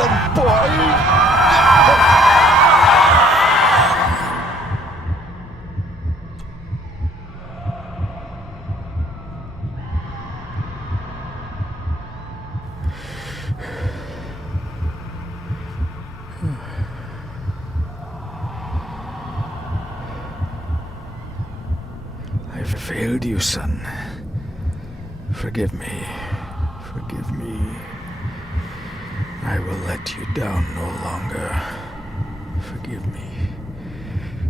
them, boy! I failed you, son. Forgive me. Forgive me. I will let you down no longer. Forgive me.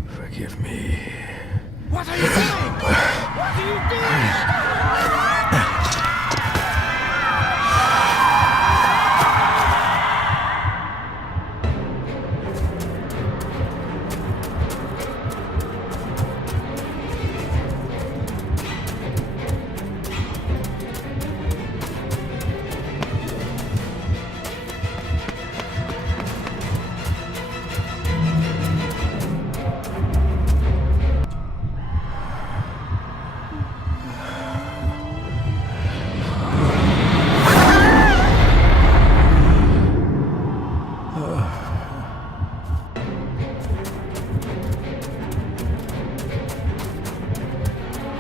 Forgive me. What are you doing? What are you doing?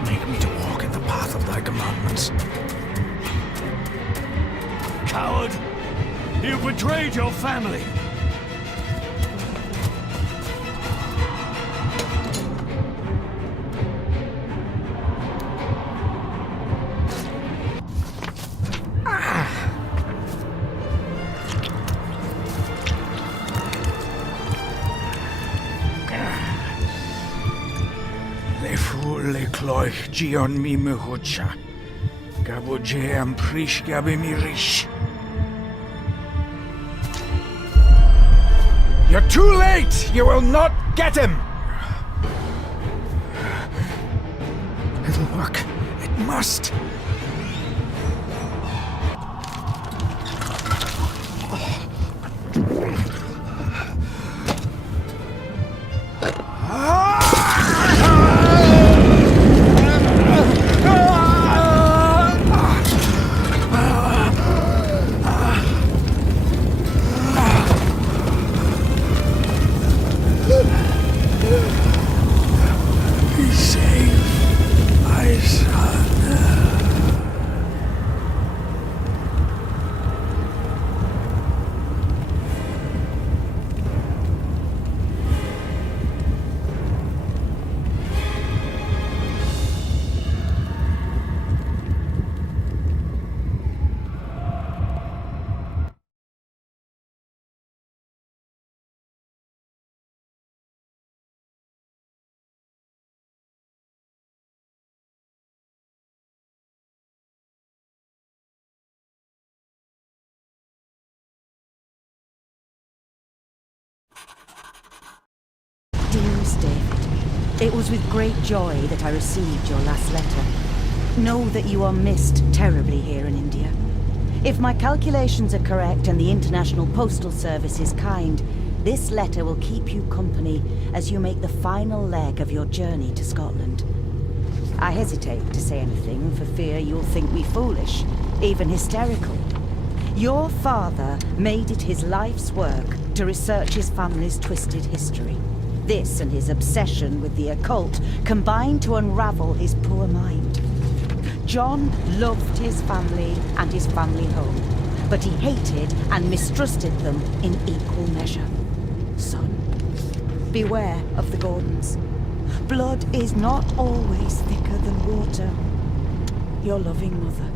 Make me to walk in the path of thy commandments. Coward! You betrayed your family! Le fu le cloich gion mi mehucha. Gabo je am prish gabe mi rish. You're too late! You will not get him! It'll work. It must. Be safe, my son. Dearest David, it was with great joy that I received your last letter. Know that you are missed terribly here in India. If my calculations are correct and the International Postal Service is kind, this letter will keep you company as you make the final leg of your journey to Scotland. I hesitate to say anything for fear you'll think me foolish, even hysterical. Your father made it his life's work to research his family's twisted history. This and his obsession with the occult combined to unravel his poor mind. John loved his family and his family home, but he hated and mistrusted them in equal measure. Son, beware of the Gordons. Blood is not always thicker than water. Your loving mother.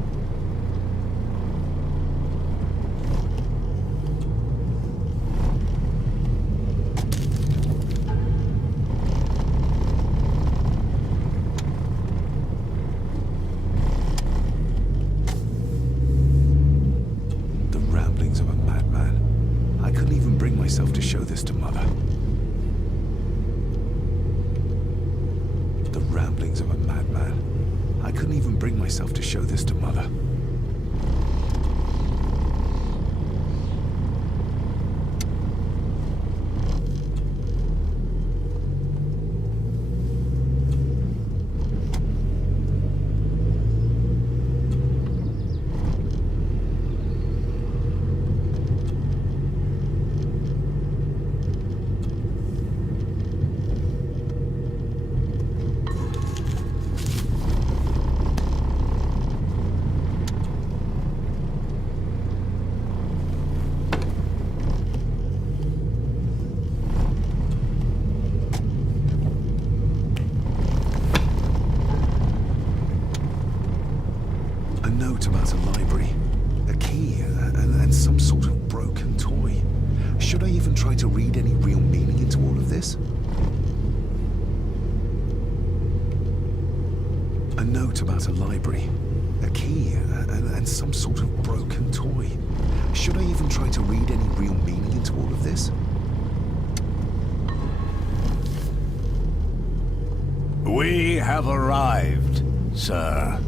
myself to show this to Mother. The ramblings of a madman. I couldn't even bring myself to show this to Mother. this? A note about a library, a key, and some sort of broken toy. Should I even try to read any real meaning into all of this? We have arrived, sir.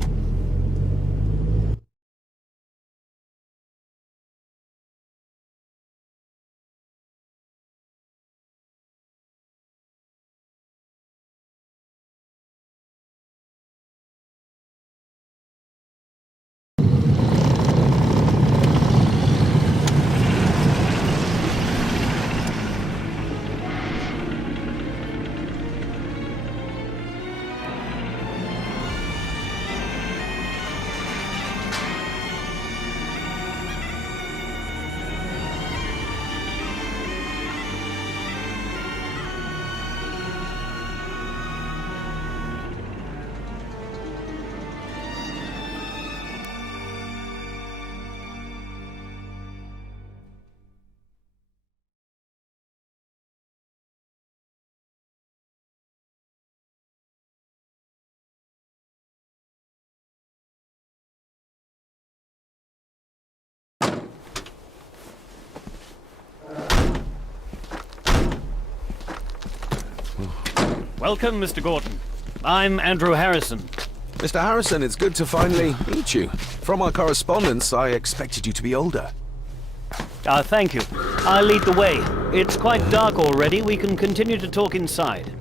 Welcome, Mr. Gordon. I'm Andrew Harrison. Mr. Harrison, it's good to finally meet you. From our correspondence, I expected you to be older. Thank you. I'll lead the way. It's quite dark already. We can continue to talk inside.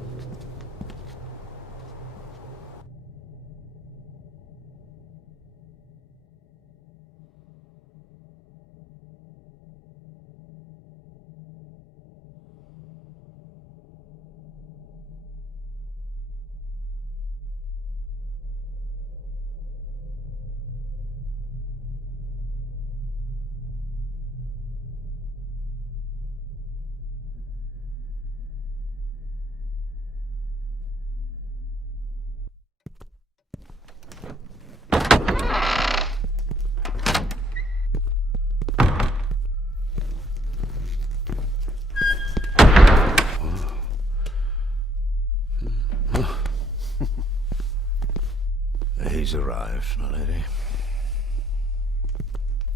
He's arrived, my lady.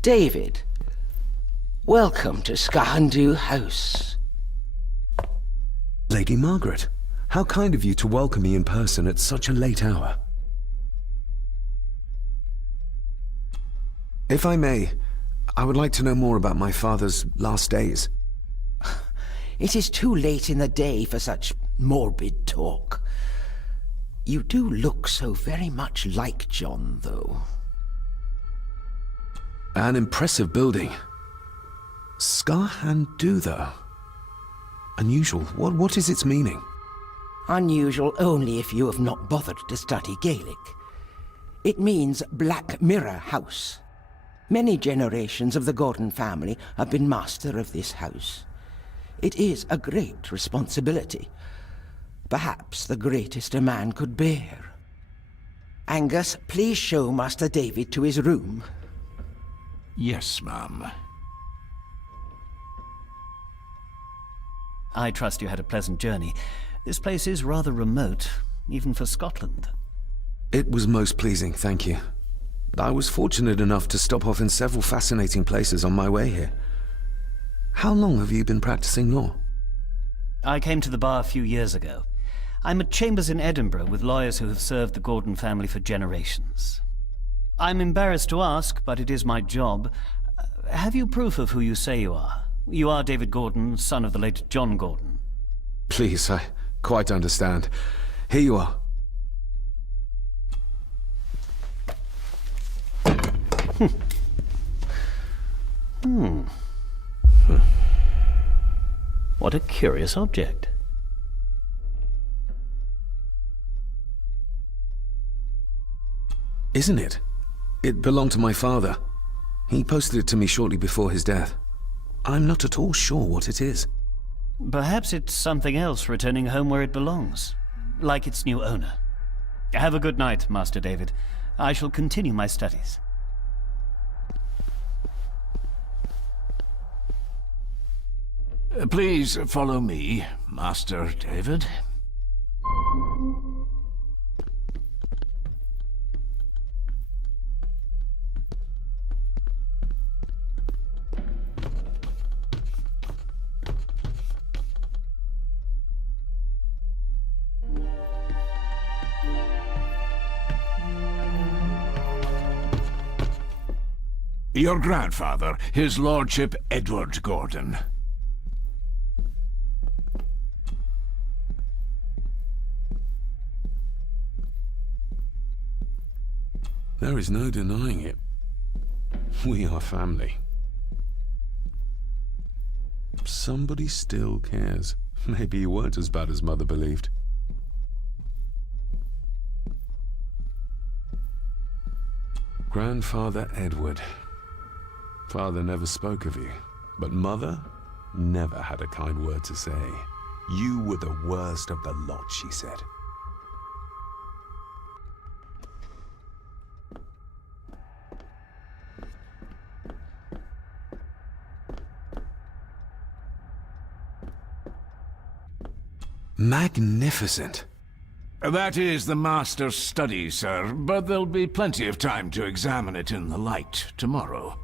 David, welcome to Skahandu House. Lady Margaret, how kind of you to welcome me in person at such a late hour. If I may, I would like to know more about my father's last days. It is too late in the day for such morbid talk. You do look so very much like John, though. An impressive building. Skahandu, though. Unusual. What is its meaning? Unusual only if you have not bothered to study Gaelic. It means Black Mirror House. Many generations of the Gordon family have been master of this house. It is a great responsibility. Perhaps the greatest a man could bear. Angus, please show Master David to his room. Yes, ma'am. I trust you had a pleasant journey. This place is rather remote, even for Scotland. It was most pleasing, thank you. I was fortunate enough to stop off in several fascinating places on my way here. How long have you been practicing law? I came to the bar a few years ago. I'm at chambers in Edinburgh with lawyers who have served the Gordon family for generations. I'm embarrassed to ask, but it is my job. Have you proof of who you say you are? You are David Gordon, son of the late John Gordon. Please, I quite understand. Here you are. What a curious object. Isn't it? It belonged to my father. He posted it to me shortly before his death. I'm not at all sure what it is. Perhaps it's something else returning home where it belongs, like its new owner. Have a good night, Master David. I shall continue my studies. Please follow me, Master David. Your grandfather, His Lordship Edward Gordon. There is no denying it. We are family. Somebody still cares. Maybe you weren't as bad as Mother believed. Grandfather Edward. Father never spoke of you, but Mother never had a kind word to say. You were the worst of the lot, she said. Magnificent. That is the Master's study, sir, but there'll be plenty of time to examine it in the light tomorrow.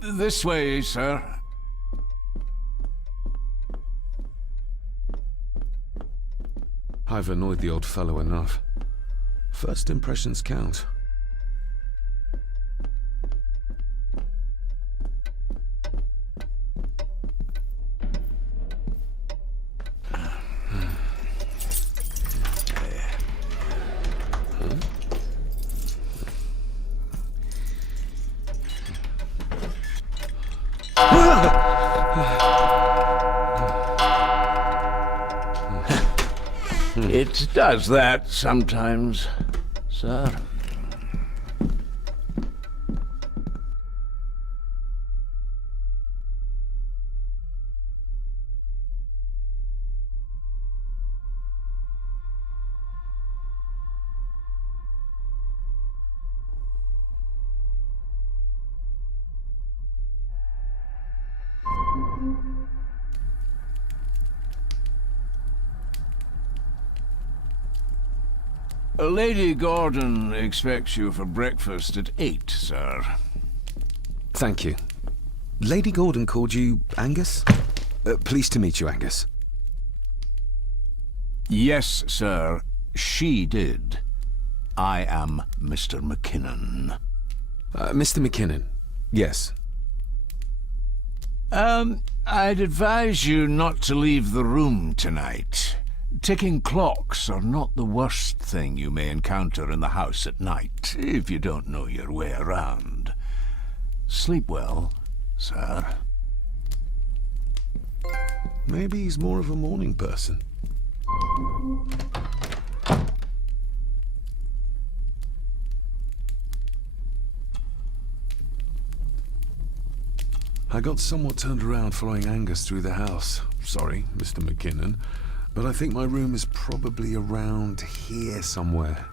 This way, sir. I've annoyed the old fellow enough. First impressions count. It does that sometimes, sir. Lady Gordon expects you for breakfast at 8, sir. Thank you. Lady Gordon called you Angus? Pleased to meet you, Angus. Yes, sir. She did. I am Mr. McKinnon. Mr. McKinnon. Yes. I'd advise you not to leave the room tonight. Ticking clocks are not the worst thing you may encounter in the house at night, if you don't know your way around. Sleep well, sir. Maybe he's more of a morning person. I got somewhat turned around following Angus through the house. Sorry, Mr. McKinnon. But I think my room is probably around here somewhere.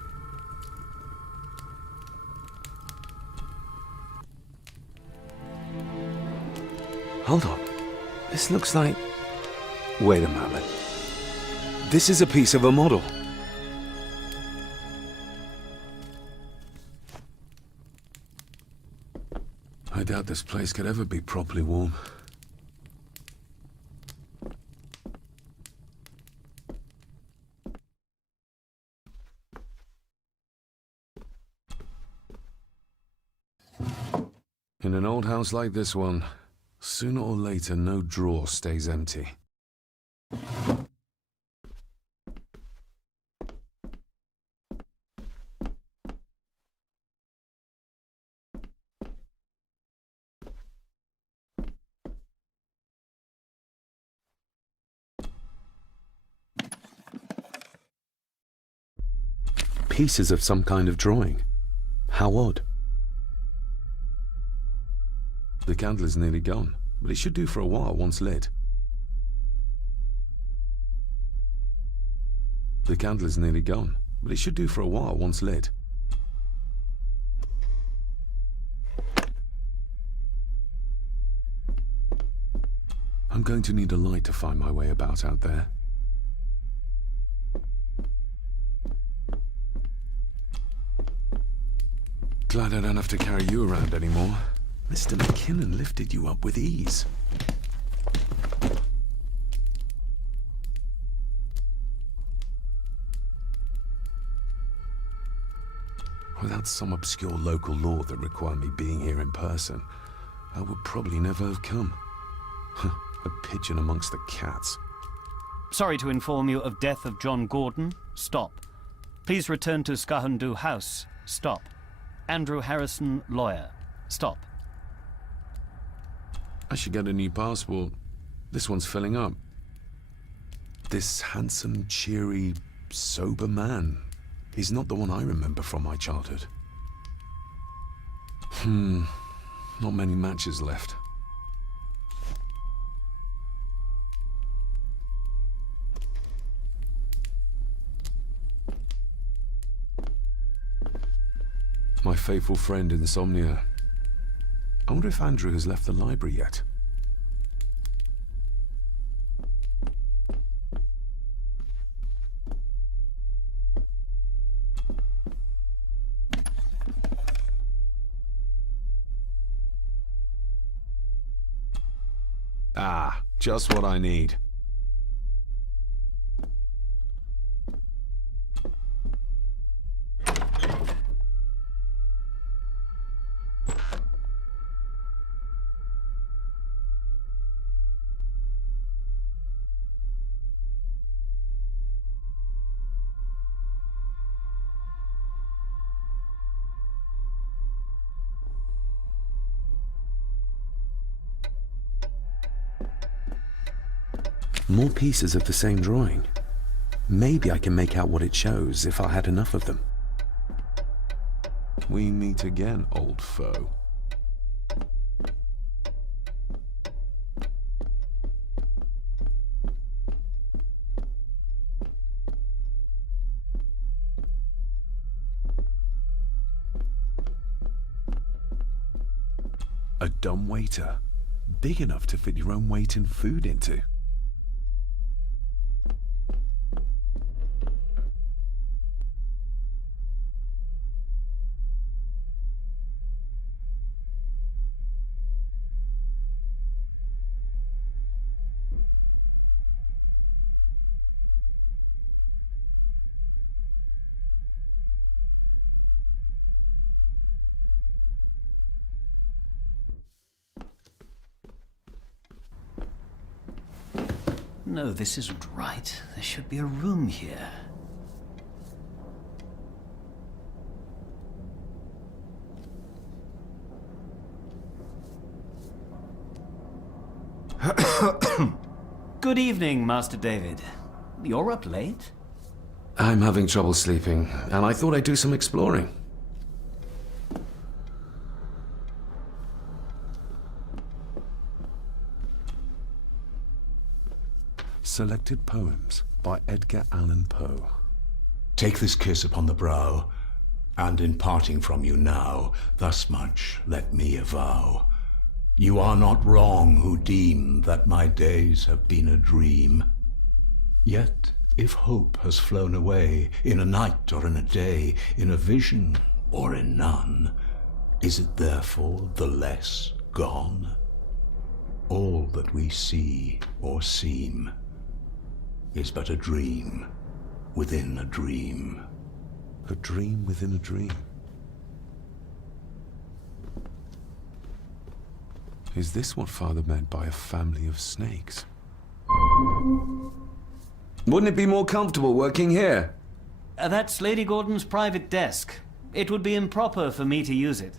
Hold on. This looks like... Wait a moment. This is a piece of a model. I doubt this place could ever be properly warm. In an old house like this one, sooner or later no drawer stays empty. Pieces of some kind of drawing. How odd. The candle is nearly gone, but it should do for a while once lit. The candle is nearly gone, but it should do for a while once lit. I'm going to need a light to find my way about out there. Glad I don't have to carry you around anymore. Mr. McKinnon lifted you up with ease. Without some obscure local law that required me being here in person, I would probably never have come. A pigeon amongst the cats. Sorry to inform you of death of John Gordon. Stop. Please return to Skahundu House. Stop. Andrew Harrison, lawyer. Stop. I should get a new passport. This one's filling up. This handsome, cheery, sober man. He's not the one I remember from my childhood. Not many matches left. My faithful friend Insomnia. I wonder if Andrew has left the library yet. Ah, just what I need. More pieces of the same drawing. Maybe I can make out what it shows if I had enough of them. We meet again, old foe. A dumb waiter. Big enough to fit your own weight in food into. No, this isn't right. There should be a room here. Good evening, Master David. You're up late? I'm having trouble sleeping, and I thought I'd do some exploring. Selected Poems by Edgar Allan Poe. Take this kiss upon the brow, and in parting from you now, thus much let me avow. You are not wrong who deem that my days have been a dream. Yet, if hope has flown away, in a night or in a day, in a vision or in none, is it therefore the less gone? All that we see or seem is but a dream within a dream. A dream within a dream. Is this what Father meant by a family of snakes? Wouldn't it be more comfortable working here? That's Lady Gordon's private desk. It would be improper for me to use it.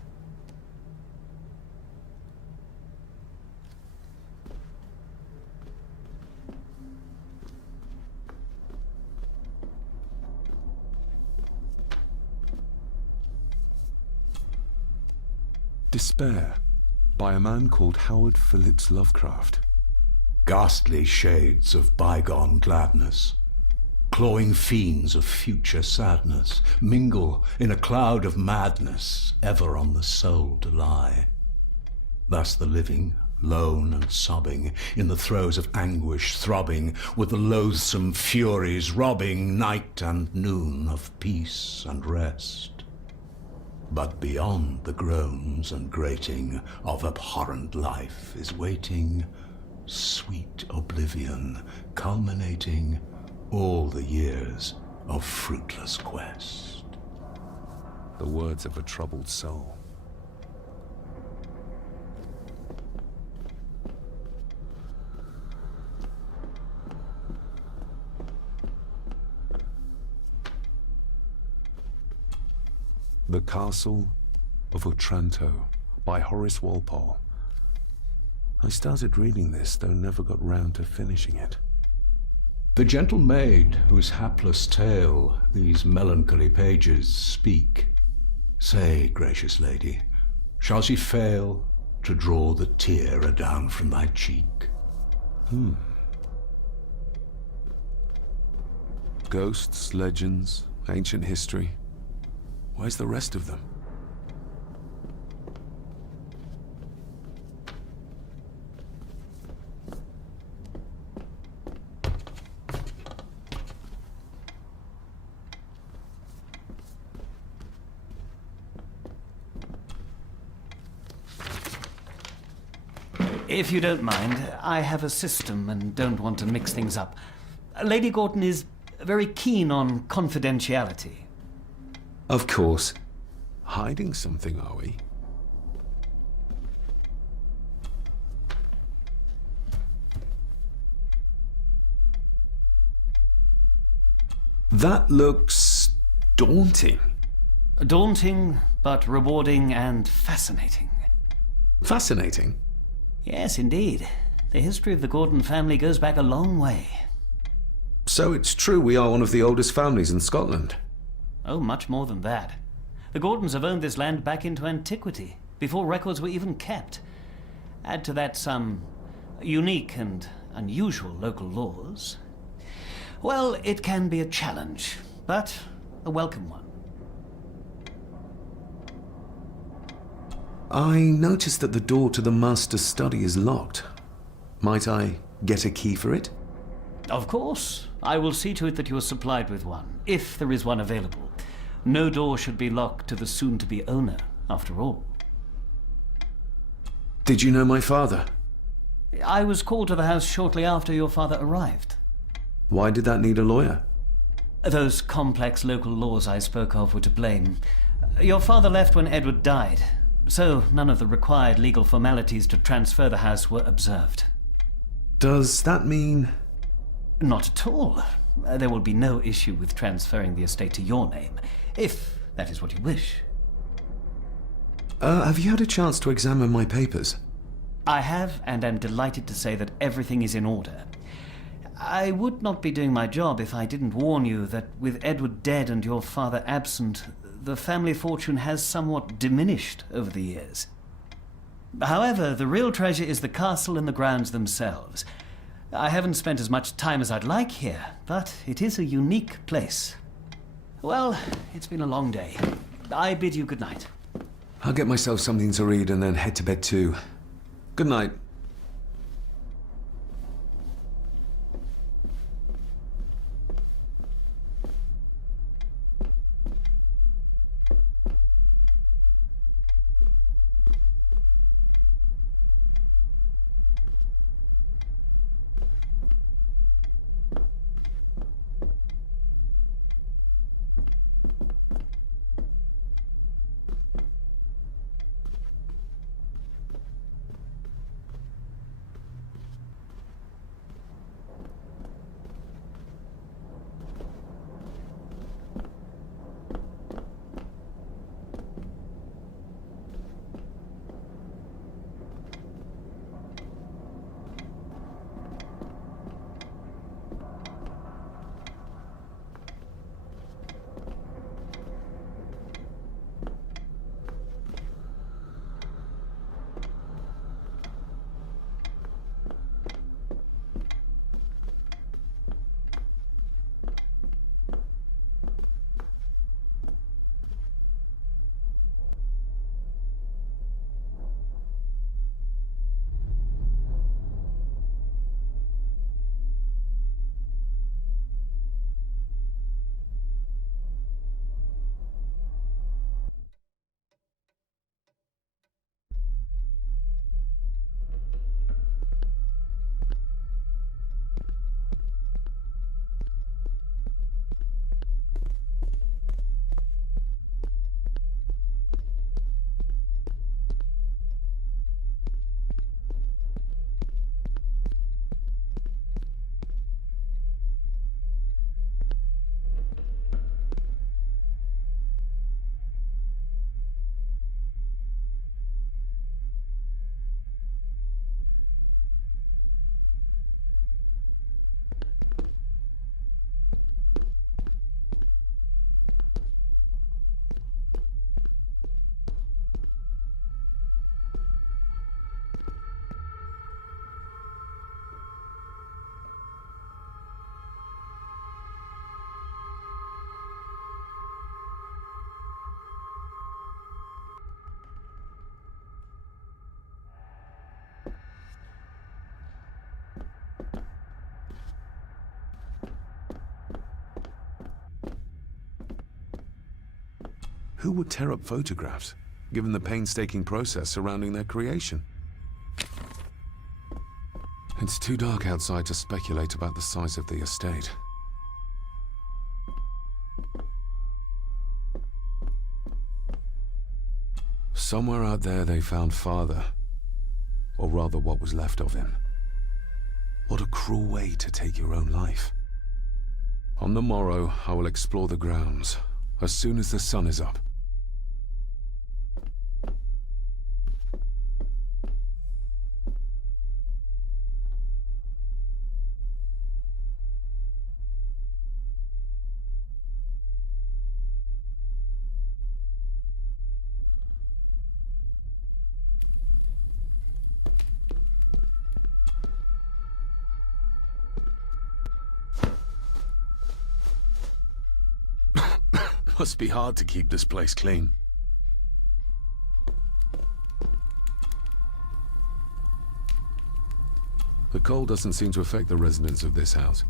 Despair, by a man called Howard Phillips Lovecraft. Ghastly shades of bygone gladness, clawing fiends of future sadness, mingle in a cloud of madness, ever on the soul to lie. Thus the living lone and sobbing, in the throes of anguish throbbing, with the loathsome furies robbing night and noon of peace and rest. But beyond the groans and grating of abhorrent life is waiting sweet oblivion, culminating all the years of fruitless quest. The words of a troubled soul. The Castle of Otranto by Horace Walpole. I started reading this, though never got round to finishing it. The gentle maid whose hapless tale these melancholy pages speak, say, gracious lady, shall she fail to draw the tear adown from thy cheek? Ghosts, legends, ancient history. Where's the rest of them? If you don't mind, I have a system and don't want to mix things up. Lady Gordon is very keen on confidentiality. Of course. Hiding something, are we? That looks daunting. Daunting, but rewarding and fascinating. Fascinating? Yes, indeed. The history of the Gordon family goes back a long way. So it's true we are one of the oldest families in Scotland. Oh, much more than that. The Gordons have owned this land back into antiquity, before records were even kept. Add to that some unique and unusual local laws. Well, it can be a challenge, but a welcome one. I noticed that the door to the master's study is locked. Might I get a key for it? Of course. I will see to it that you are supplied with one, if there is one available. No door should be locked to the soon-to-be owner, after all. Did you know my father? I was called to the house shortly after your father arrived. Why did that need a lawyer? Those complex local laws I spoke of were to blame. Your father left when Edward died, so none of the required legal formalities to transfer the house were observed. Does that mean... Not at all. There will be no issue with transferring the estate to your name, if that is what you wish. Have you had a chance to examine my papers? I have, and am delighted to say that everything is in order. I would not be doing my job if I didn't warn you that with Edward dead and your father absent, the family fortune has somewhat diminished over the years. However, the real treasure is the castle and the grounds themselves. I haven't spent as much time as I'd like here, but it is a unique place. Well, it's been a long day. I bid you good night. I'll get myself something to read and then head to bed too. Good night. Who would tear up photographs, given the painstaking process surrounding their creation? It's too dark outside to speculate about the size of the estate. Somewhere out there they found Father, or rather what was left of him. What a cruel way to take your own life. On the morrow, I will explore the grounds, as soon as the sun is up. Must be hard to keep this place clean. The cold doesn't seem to affect the residents of this house.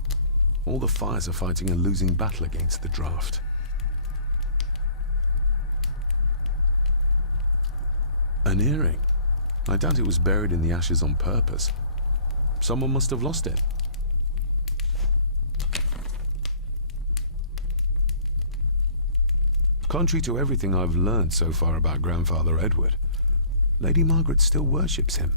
All the fires are fighting a losing battle against the draft. An earring? I doubt it was buried in the ashes on purpose. Someone must have lost it. Contrary to everything I've learned so far about Grandfather Edward, Lady Margaret still worships him.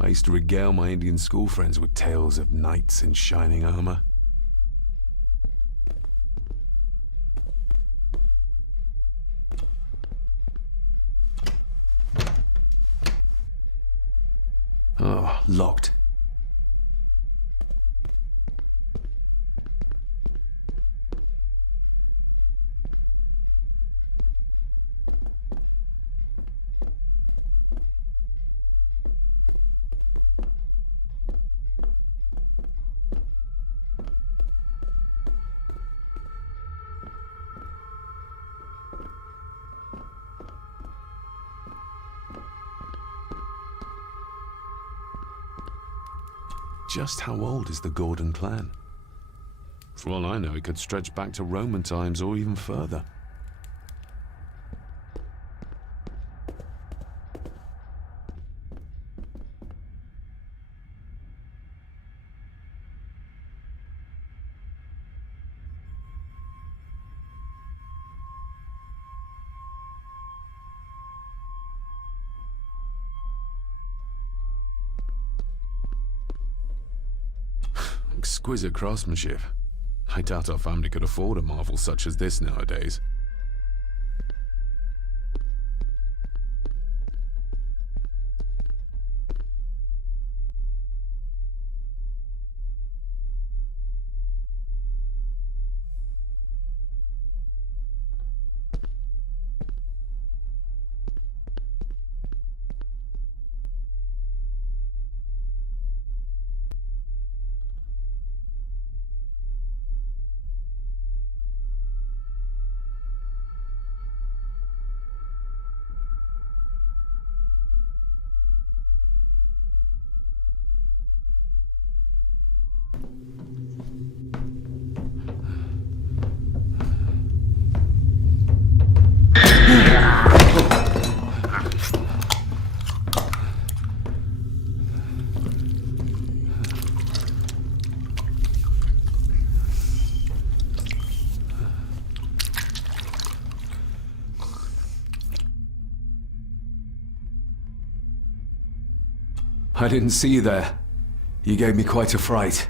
I used to regale my Indian school friends with tales of knights in shining armor. Oh, locked. Just how old is the Gordon clan? For all I know, it could stretch back to Roman times or even further. Exquisite craftsmanship. I doubt our family could afford a marvel such as this nowadays. I didn't see you there. You gave me quite a fright.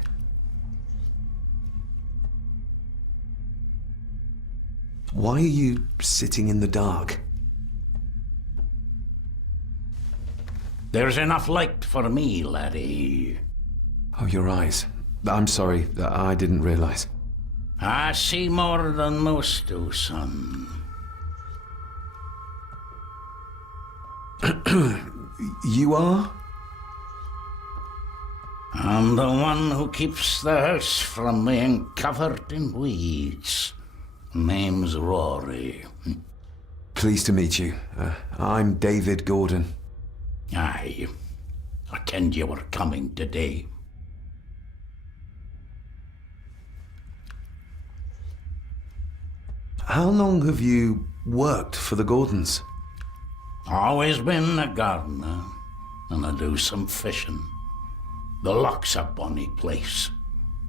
Why are you sitting in the dark? There's enough light for me, laddie. Oh, your eyes. I'm sorry, I didn't realize. I see more than most do, son. You are? I'm the one who keeps the house from being covered in weeds. Name's Rory. Pleased to meet you. I'm David Gordon. Aye. I kenned you were coming today. How long have you worked for the Gordons? Always been a gardener, and I do some fishing. The loch's a bonny place.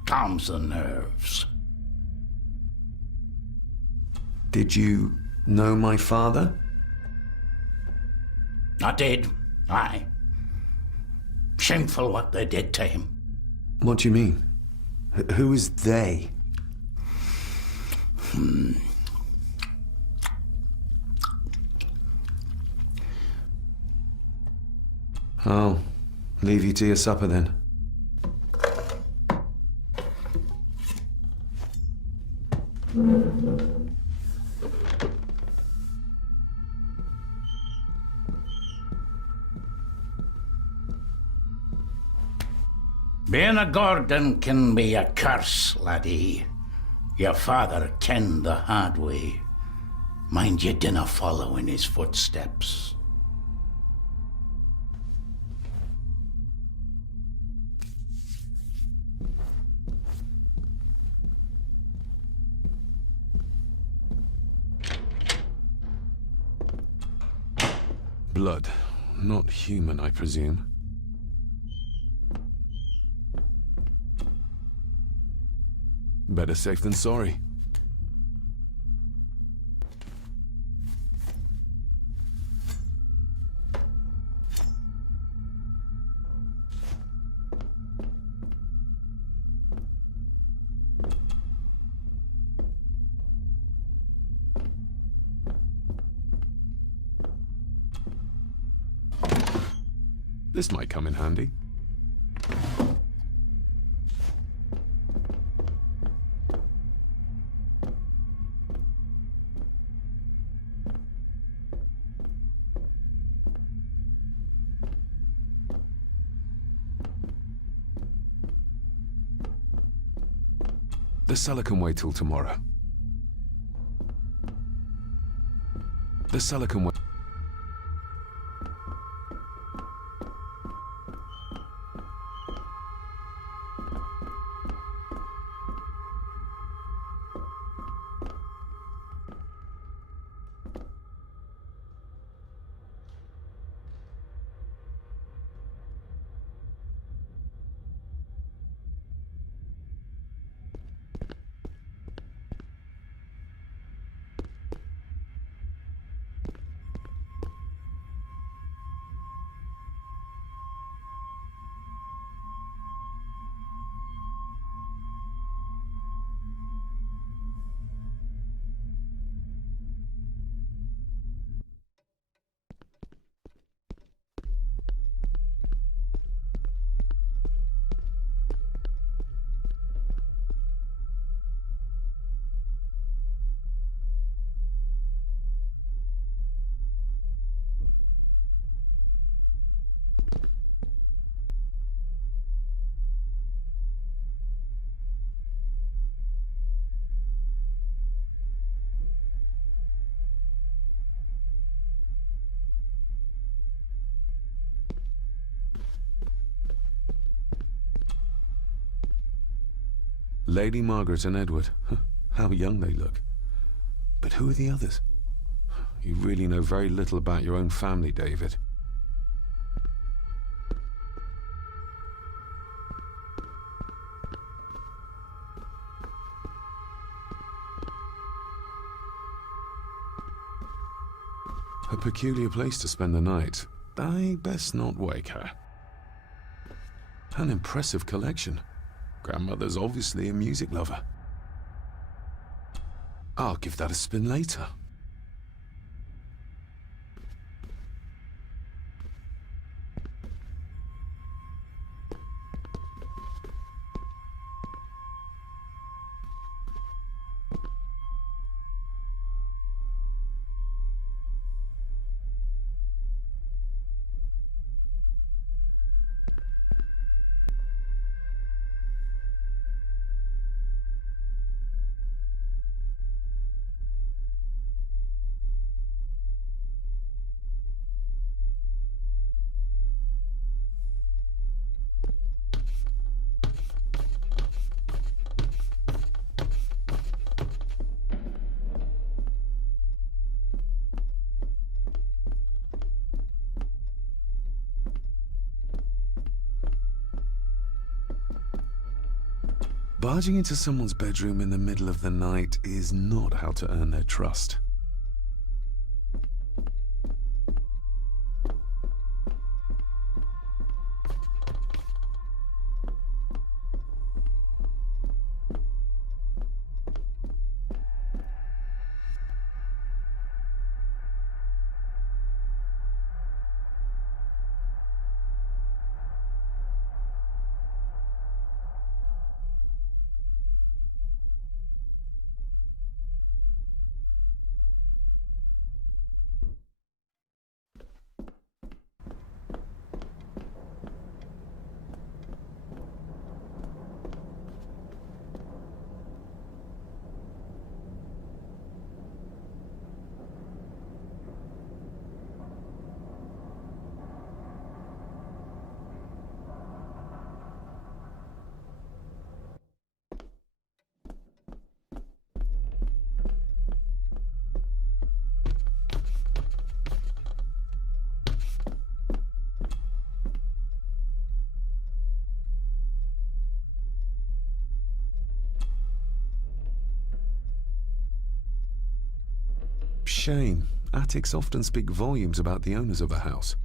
Calms the nerves. Did you know my father? I did, aye. Shameful what they did to him. What do you mean? Who is they? I'll leave you to your supper then. Being a Gordon can be a curse, laddie. Your father kenned the hard way. Mind you dinna follow in his footsteps. Blood. Not human, I presume. Better safe than sorry. This might come in handy. The cellar can wait till tomorrow. The cellar can wait. Lady Margaret and Edward. How young they look. But who are the others? You really know very little about your own family, David. A peculiar place to spend the night. I best not wake her. An impressive collection. Grandmother's obviously a music lover. I'll give that a spin later. Barging into someone's bedroom in the middle of the night is not how to earn their trust. Shame. Attics often speak volumes about the owners of a house.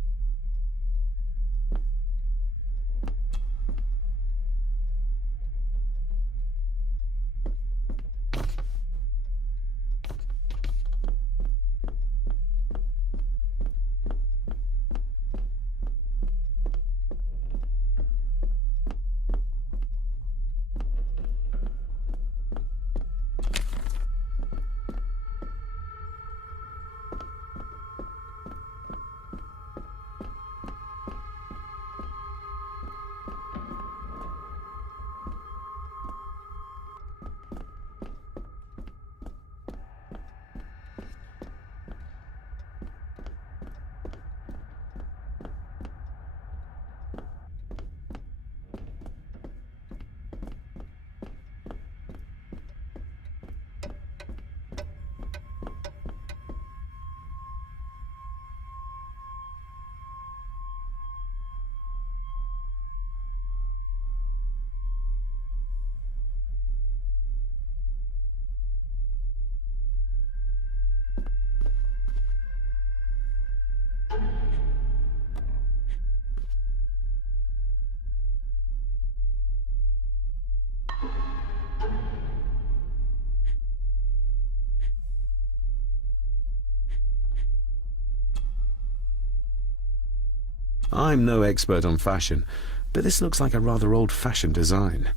I'm no expert on fashion, but this looks like a rather old-fashioned design.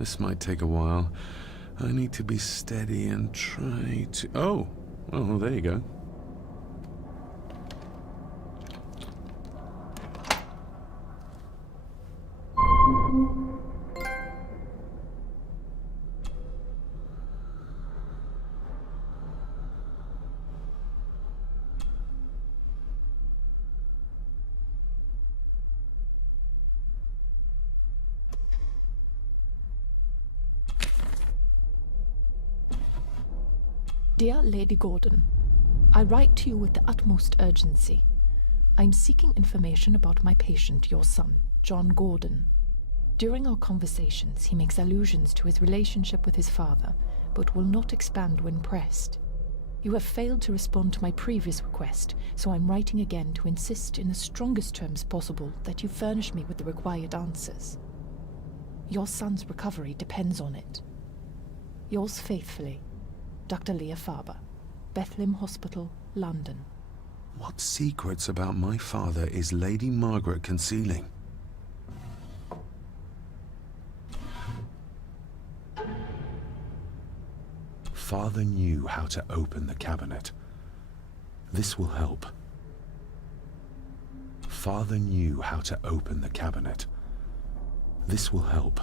This might take a while. I need to be steady and try to... Oh! Well, there you go. Dear Lady Gordon, I write to you with the utmost urgency. I'm seeking information about my patient, your son, John Gordon. During our conversations, he makes allusions to his relationship with his father, but will not expand when pressed. You have failed to respond to my previous request, so I'm writing again to insist in the strongest terms possible that you furnish me with the required answers. Your son's recovery depends on it. Yours faithfully, Dr. Leah Farber, Bethlehem Hospital, London. What secrets about my father is Lady Margaret concealing? Father knew how to open the cabinet. This will help. Father knew how to open the cabinet. This will help.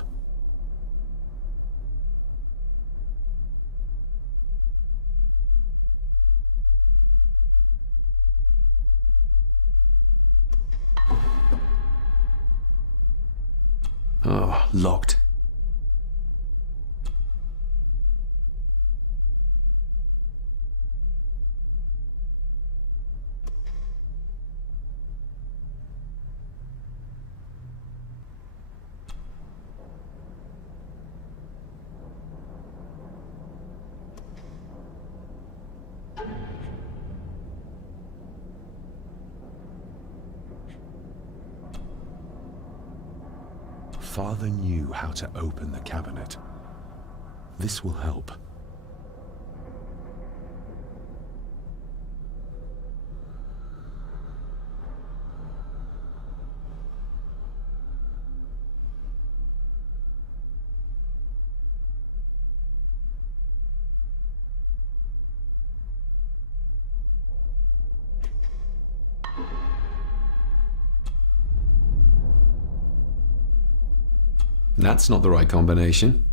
Oh, locked. Father knew how to open the cabinet. This will help. That's not the right combination.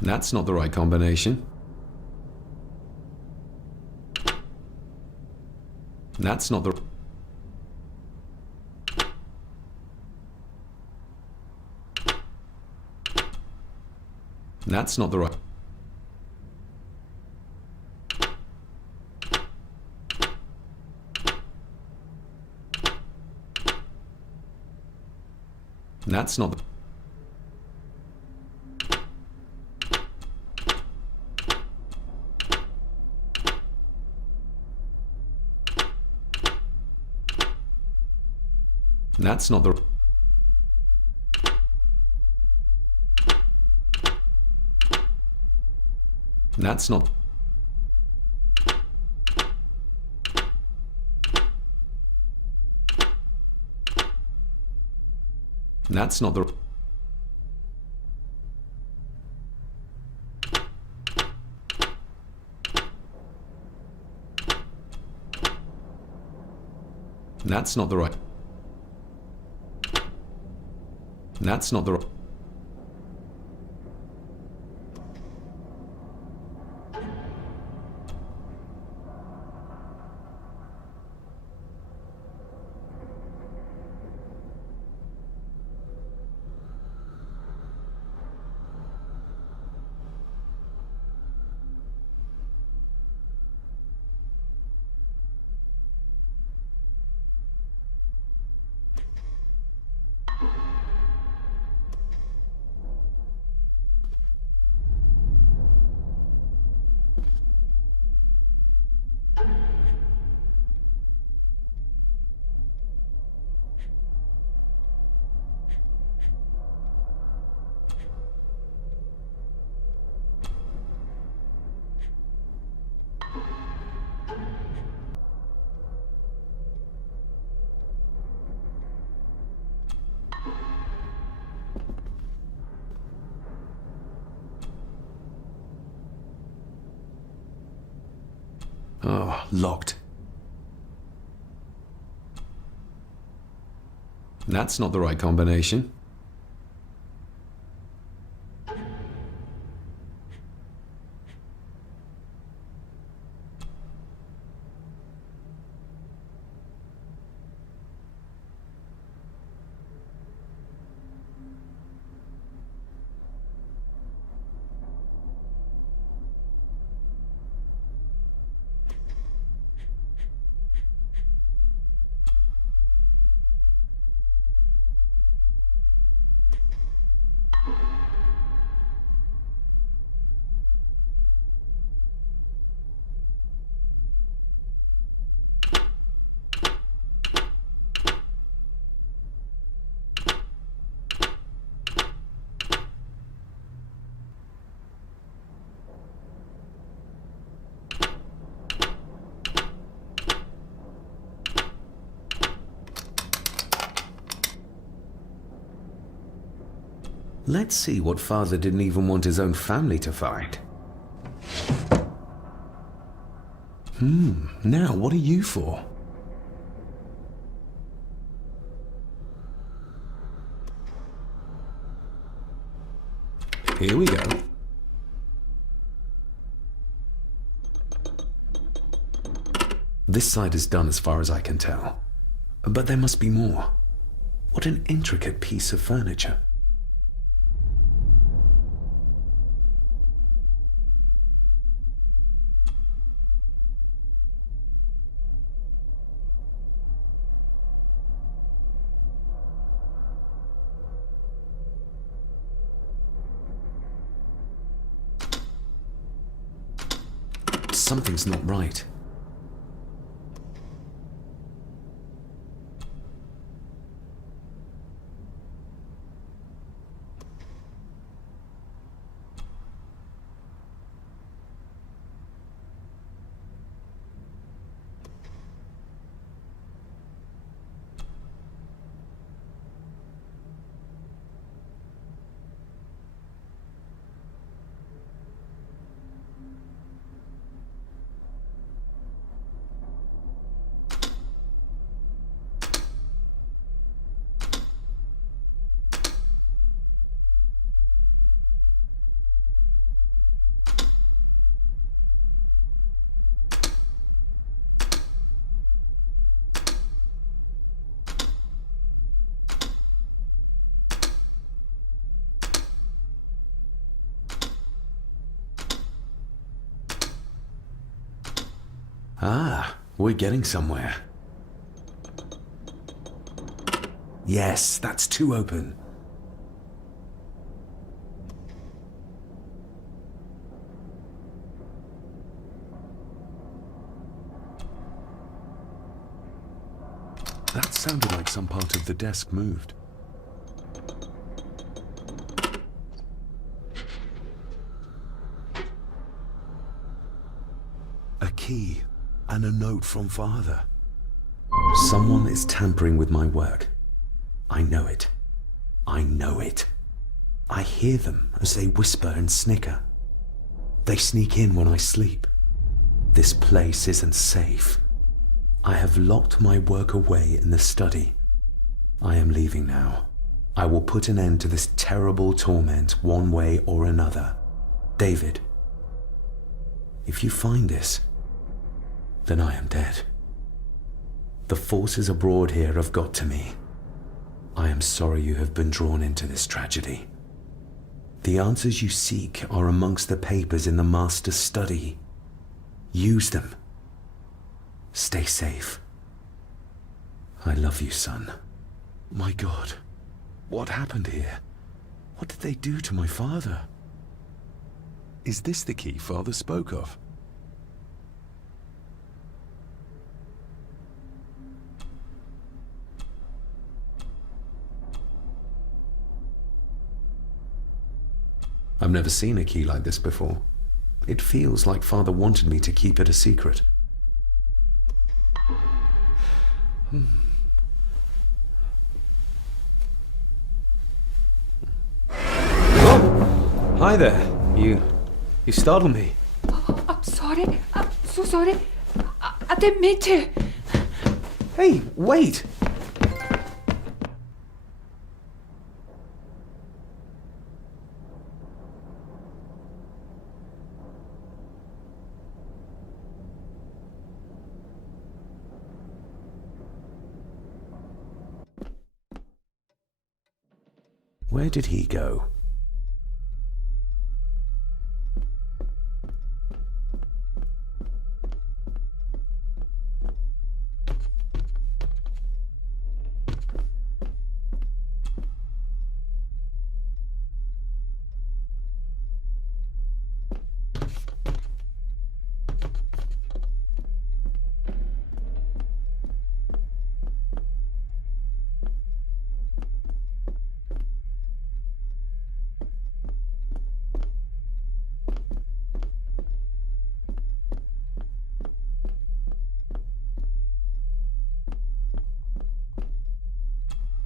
That's not the right combination. That's not the... That's not the right... That's not the... That's not the... That's not... That's not the... That's not the right... That's not the right... Oh, locked. That's not the right combination. Let's see what Father didn't even want his own family to find. Now what are you for? Here we go. This side is done as far as I can tell. But there must be more. What an intricate piece of furniture. Something's not right. Ah, we're getting somewhere. Yes, that's too open. That sounded like some part of the desk moved. A key. And a note from Father. Someone is tampering with my work. I know it. I know it. I hear them as they whisper and snicker. They sneak in when I sleep. This place isn't safe. I have locked my work away in the study. I am leaving now. I will put an end to this terrible torment one way or another. David, if you find this, then I am dead. The forces abroad here have got to me. I am sorry you have been drawn into this tragedy. The answers you seek are amongst the papers in the Master's study. Use them. Stay safe. I love you, son. My God, what happened here? What did they do to my father? Is this the key Father spoke of? I've never seen a key like this before. It feels like Father wanted me to keep it a secret. Oh! Hi there. You startled me. Oh, I'm sorry. I'm so sorry. I didn't mean to. Hey, wait! Where did he go?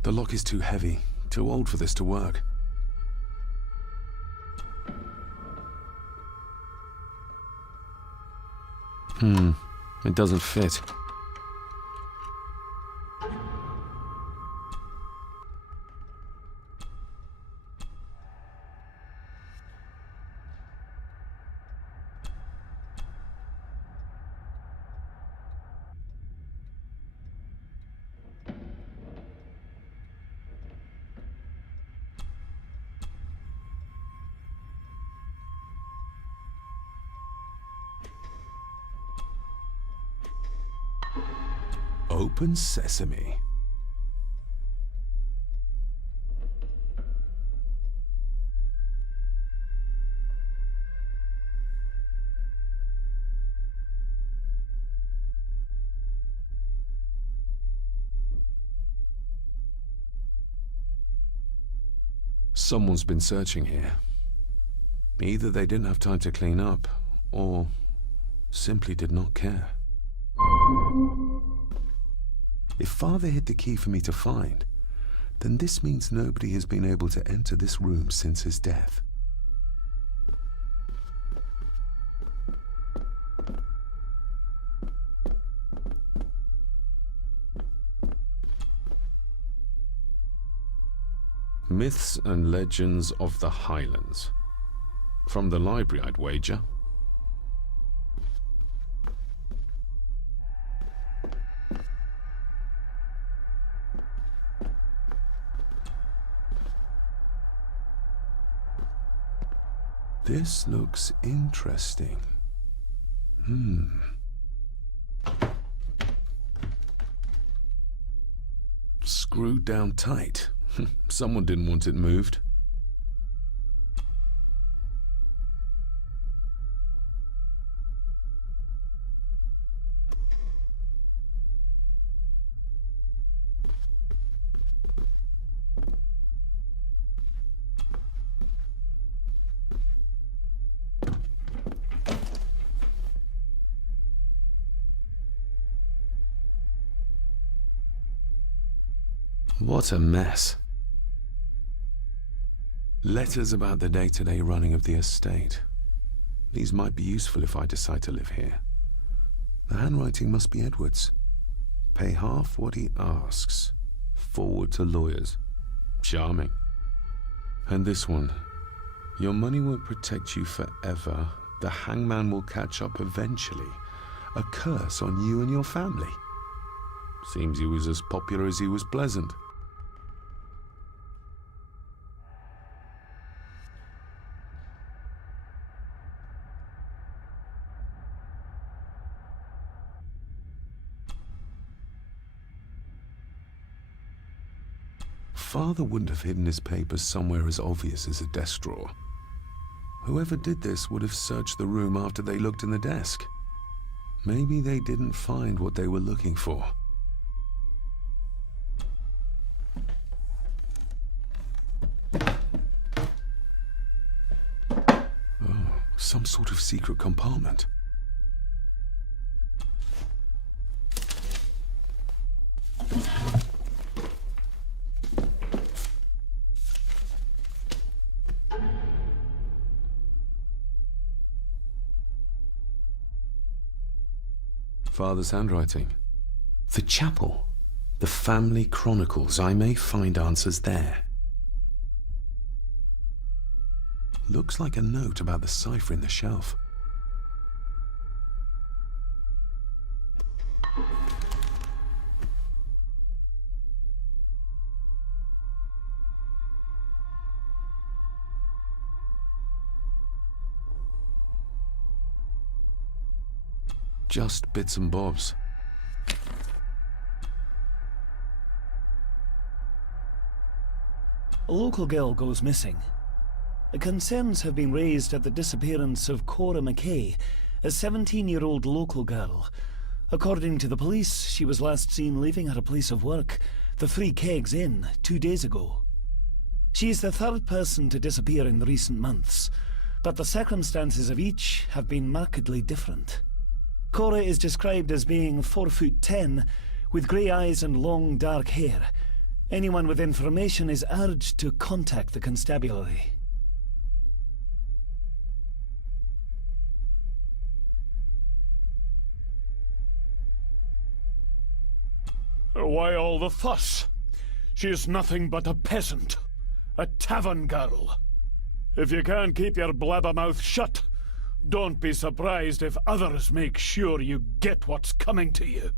The lock is too heavy, too old for this to work. It doesn't fit. Open sesame. Someone's been searching here. Either they didn't have time to clean up, or simply did not care. If Father hid the key for me to find, then this means nobody has been able to enter this room since his death. Myths and Legends of the Highlands. From the library, I'd wager. This looks interesting. Screwed down tight. Someone didn't want it moved. What a mess. Letters about the day-to-day running of the estate. These might be useful if I decide to live here. The handwriting must be Edward's. Pay half what he asks. Forward to lawyers. Charming. And this one. Your money won't protect you forever. The hangman will catch up eventually. A curse on you and your family. Seems he was as popular as he was pleasant. Father wouldn't have hidden his papers somewhere as obvious as a desk drawer. Whoever did this would have searched the room after they looked in the desk. Maybe they didn't find what they were looking for. Oh, some sort of secret compartment. Father's handwriting. The chapel. The family chronicles. I may find answers there. Looks like a note about the cipher in the shelf. Just bits and bobs. A local girl goes missing. Concerns have been raised at the disappearance of Cora McKay, a 17-year-old local girl. According to the police, she was last seen leaving her place of work, the Three Kegs Inn, 2 days ago. She is the third person to disappear in the recent months, but the circumstances of each have been markedly different. Cora is described as being 4'10", with grey eyes and long dark hair. Anyone with information is urged to contact the constabulary. Why all the fuss? She is nothing but a peasant. A tavern girl. If you can't keep your blabbermouth shut, don't be surprised if others make sure you get what's coming to you.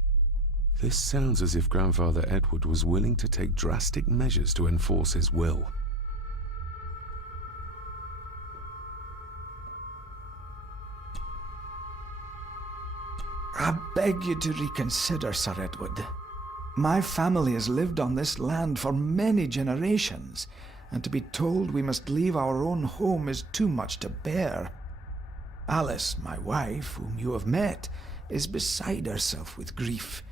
This sounds as if Grandfather Edward was willing to take drastic measures to enforce his will. I beg you to reconsider, Sir Edward. My family has lived on this land for many generations, and to be told we must leave our own home is too much to bear. Alice, my wife, whom you have met, is beside herself with grief.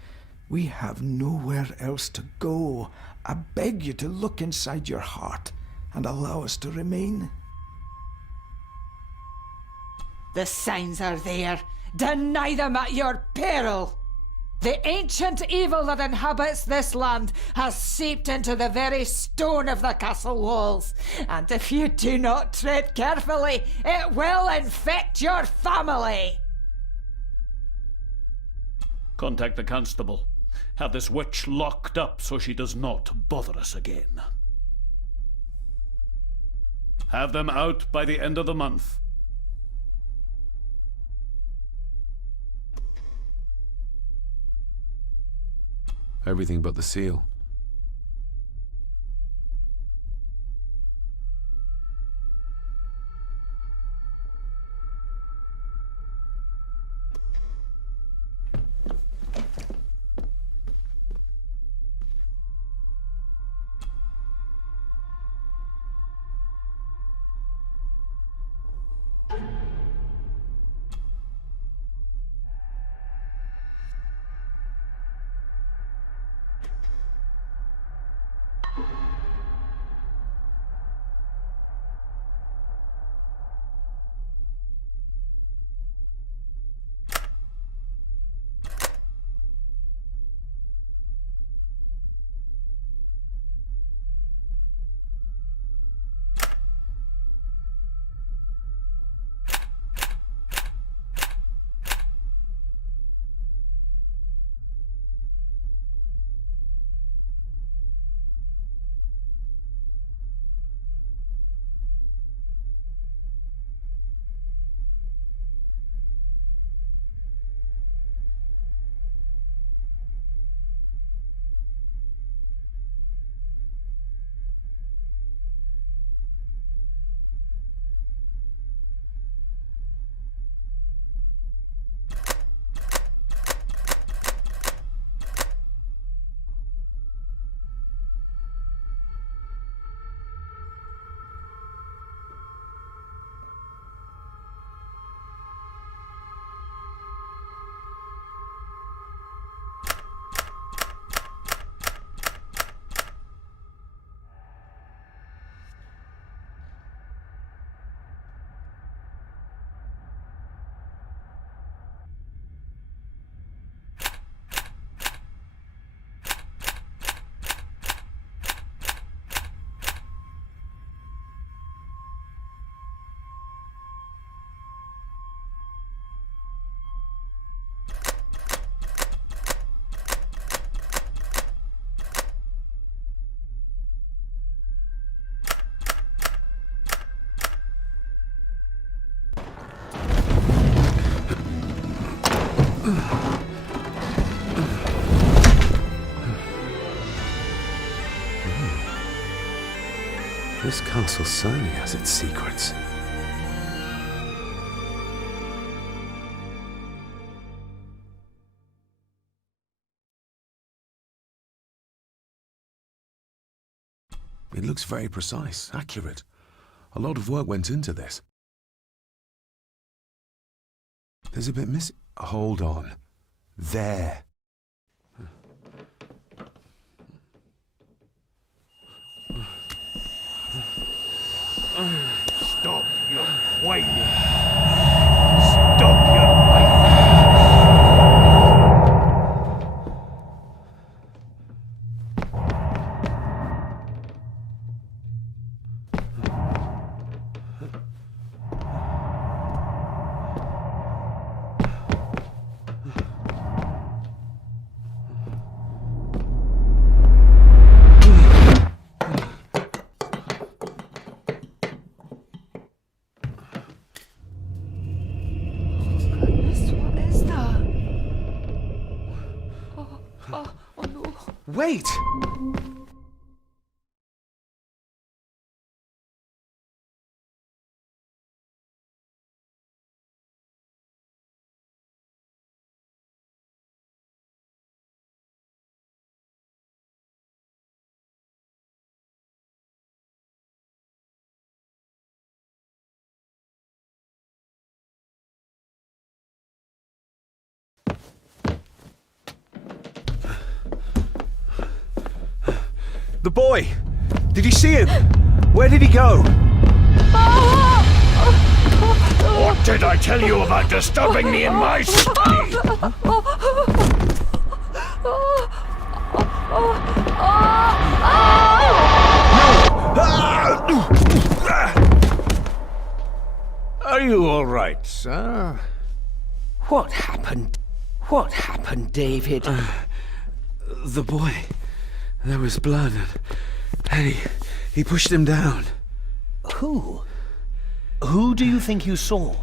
We have nowhere else to go. I beg you to look inside your heart and allow us to remain. The signs are there. Deny them at your peril. The ancient evil that inhabits this land has seeped into the very stone of the castle walls, and if you do not tread carefully, it will infect your family. Contact the constable. Have this witch locked up so she does not bother us again. Have them out by the end of the month. Everything but the seal. This castle certainly has its secrets. It looks very precise, accurate. A lot of work went into this. There's a bit missing. Hold on. There. Stop your whining! Stop your whining! Oh no. Wait! The boy! Did you see him? Where did he go? What did I tell you about disturbing me in my study? Are you all right, sir? What happened? What happened, David? The boy. There was blood, and he pushed him down. Who? Who do you think you saw?